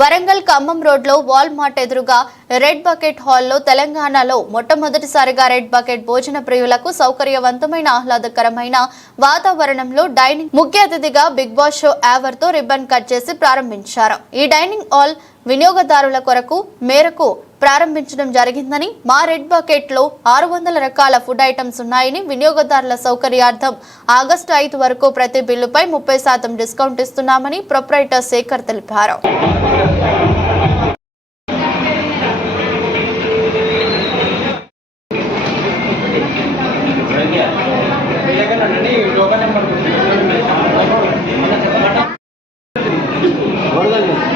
వరంగల్ ఖమ్మం రోడ్లో వాల్మార్ట్ ఎదురుగా red bucket హాల్లో తెలంగాణలో మొట్టమొదటిసారిగా రెడ్ బకెట్ భోజన ప్రియులకు సౌకర్యవంతమైన ఆహ్లాదకరమైన వాతావరణంలో డైనింగ్ ముఖ్య అతిథిగా బిగ్ బాస్ షో యావర్తో రిబ్బన్ కట్ చేసి ప్రారంభించారు. ఈ డైనింగ్ హాల్ వినియోగదారుల కొరకు మేరకు ప్రారంభించడం జరిగిందని మా రెడ్ బకెట్లో ఆరు వందల రకాల ఫుడ్ ఐటమ్స్ ఉన్నాయని వినియోగదారుల సౌకర్యార్థం ఆగస్టు ఐదు వరకు ప్రతి బిల్లుపై ముప్పై శాతం డిస్కౌంట్ ఇస్తున్నామని ప్రొప్రైటర్ శేఖర్ తెలిపారు. Órale.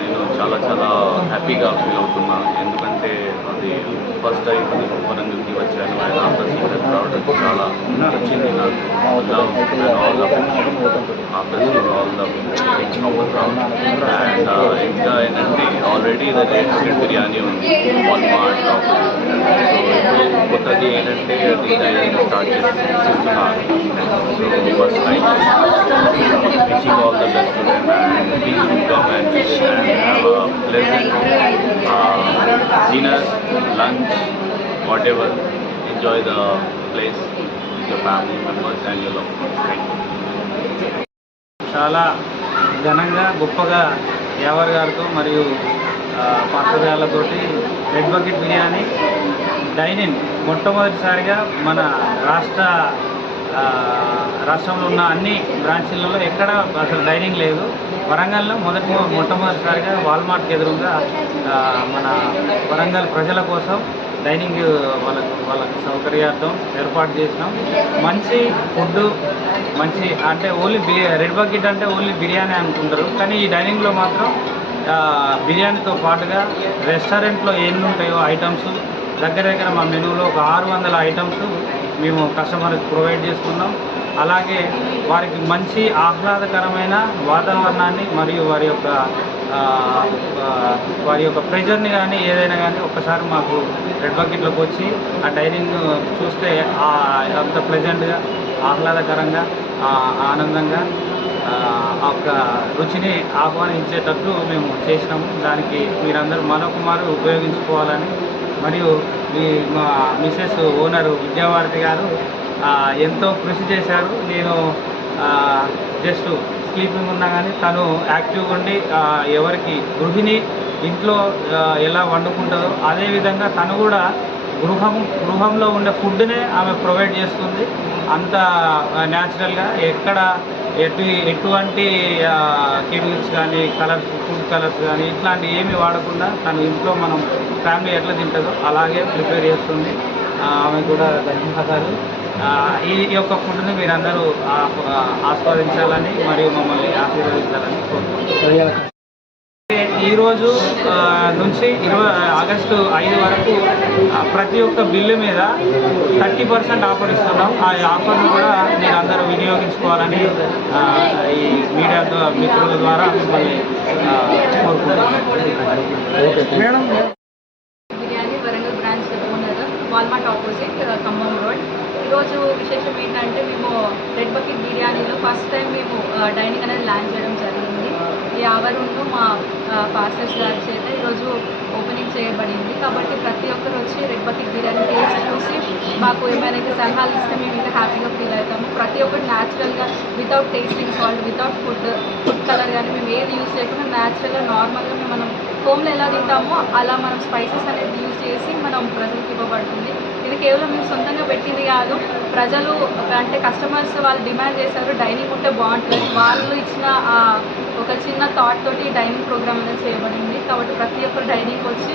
నేను చాలా చాలా హ్యాపీగా ఫీల్ అవుతున్నాను ఎందుకంటే అది ఫస్ట్ టైం వరంగల్కి వచ్చాను. అండ్ ఆఫ్టర్ సీజన్ రావడం చాలా నచ్చింది నాకు. Love and all the after season all the and ఇంకా ఏంటంటే ఆల్రెడీ ఇది చికెన్ బిర్యానీ ఉంది వన్ మార్ట్ సో ఇప్పుడు కొత్తది ఏంటంటే డిజైన్ స్టార్ట్ చేసి so first time wishing all the best and please come and and have a pleasant dinner lunch whatever enjoy the place with your family members and you చాలా ఘనంగా గొప్పగా యావర్ గారితో మరియు పాత్రగాళ్ళతోటి రెడ్ బకెట్ బిర్యానీ డైనింగ్ మొట్టమొదటిసారిగా మన రాష్ట్ర రాష్ట్రంలో ఉన్న అన్ని బ్రాంచీలలో ఎక్కడ అసలు డైనింగ్ లేదు. వరంగల్లో మొదటి మొట్టమొదటిసారిగా వాల్మార్ట్ ఎదురుగా మన వరంగల్ ప్రజల కోసం డైనింగ్ వాళ్ళకు వాళ్ళకి సౌకర్యార్థం ఏర్పాటు చేసినాం. మంచి ఫుడ్ మంచి అంటే ఓన్లీ బి రెడ్ బకెట్ అంటే ఓన్లీ బిర్యానీ అనుకుంటారు. కానీ ఈ డైనింగ్లో మాత్రం బిర్యానీతో పాటుగా రెస్టారెంట్లో ఎన్ని ఉంటాయో ఐటమ్స్ దగ్గర దగ్గర మా మెనూలో ఒక ఆరు వందల ఐటమ్స్ మేము కస్టమర్కి ప్రొవైడ్ చేసుకున్నాం. అలాగే వారికి మంచి ఆహ్లాదకరమైన వాతావరణాన్ని మరియు వారి యొక్క వారి యొక్క ప్రెజర్ని కానీ ఏదైనా కానీ ఒక్కసారి మాకు రెడ్ బకెట్లోకి వచ్చి ఆ డైనింగ్ చూస్తే ఆ అంత ప్లెజెంట్గా ఆహ్లాదకరంగా ఆనందంగా ఆ యొక్క రుచిని ఆహ్వానించేటట్లు మేము చేసినాము. దానికి మీరందరూ మరొక మారు ఉపయోగించుకోవాలని మరియు మీ మా మిసెస్ ఓనరు విద్యావారతి గారు ఎంతో కృషి చేశారు. నేను జస్ట్ స్లీపింగ్ ఉన్నా కానీ తను యాక్టివ్గా ఉండి ఎవరికి గృహిణి ఇంట్లో ఎలా వండుకుంటుందో అదేవిధంగా తను కూడా గృహం గృహంలో ఉండే ఫుడ్నే ఆమె ప్రొవైడ్ చేస్తుంది. అంత న్యాచురల్గా ఎక్కడ ఎటు ఎటువంటి కెమికల్స్ కానీ కలర్స్ ఫుడ్ కలర్స్ కానీ ఇట్లాంటి ఏమి వాడకుండా తను ఇంట్లో మనం ఫ్యామిలీ ఎట్లా తింటుందో అలాగే ప్రిపేర్ చేస్తుంది. ఆమె కూడా ధన్యవాదాలు. ఈ యొక్క ఫుడ్ని మీరందరూ ఆస్వాదించాలని మరియు మమ్మల్ని ఆశీర్వదించాలని కోరుకుంటున్నాను ఈరోజు నుంచి ఇరవై ఆగస్టు ఐదు వరకు ప్రతి ఒక్క బిల్లు మీద థర్టీ పర్సెంట్ ఆఫర్ ఇస్తున్నాం. ఆ ఆఫర్ను కూడా మీరు అందరూ వినియోగించుకోవాలని ఈ మీడియా మిత్రుల ద్వారా మిమ్మల్ని వాల్మార్ట్ ఆపోజిట్ ఖమ్మం రోడ్. ఈరోజు విశేషం ఏంటంటే మేము రెడ్ బకెట్ బిర్యానీలో ఫస్ట్ టైం మేము డైనింగ్ అనేది ల్యాండ్ చేయడం జరిగింది. ఈ మా పాస్టర్స్ గారి చేత ఈరోజు ఓపెనింగ్ చేయబడింది. కాబట్టి ప్రతి ఒక్కరు వచ్చి రెడ్ బిర్యానీ టేస్ట్ చూసి మాకు ఏమైనా అయితే సలహాలు ఇస్తే మేము ఇంకా హ్యాపీగా ఫీల్ అవుతాము. ప్రతి ఒక్కరు న్యాచురల్గా without tasting salt without food food colour కానీ మేము ఏది యూజ్ చేయకుండా న్యాచురల్గా నార్మల్గా మేము మనం హోమ్లో ఎలా తింటామో అలా మనం స్పైసెస్ అనేది యూస్ చేసి మనం ప్రజలకు ఇవ్వబడుతుంది. ఇది కేవలం మేము సొంతంగా పెట్టింది కాదు. ప్రజలు అంటే కస్టమర్స్ వాళ్ళు డిమాండ్ చేశారు డైనింగ్ ఉంటే బాగుంటుంది. వాళ్ళు ఇచ్చిన ఒక చిన్న థాట్ తోటి డైనింగ్ ప్రోగ్రామ్ అనేది చేయబడింది. కాబట్టి ప్రతి ఒక్కరు డైనింగ్ వచ్చి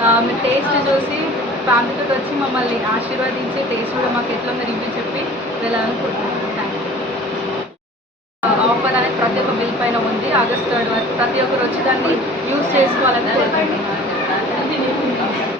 మీ మీరు టేస్ట్ చూసి ఫ్యామిలీతో వచ్చి మమ్మల్ని ఆశీర్వదించి టేస్ట్ కూడా మాకు ఎట్లా ఉందో రివ్యూ చెప్పి వెళ్ళాలనుకుంటున్నాను థ్యాంక్ యూ ఆఫర్ అనేది ప్రతి ఒక్క బిల్ పైన ఉంది. ఆగస్ట్ థర్డ్ వరకు ప్రతి ఒక్కరు వచ్చి దాన్ని యూజ్ చేసుకోవాలని కోరుకుంటున్నాను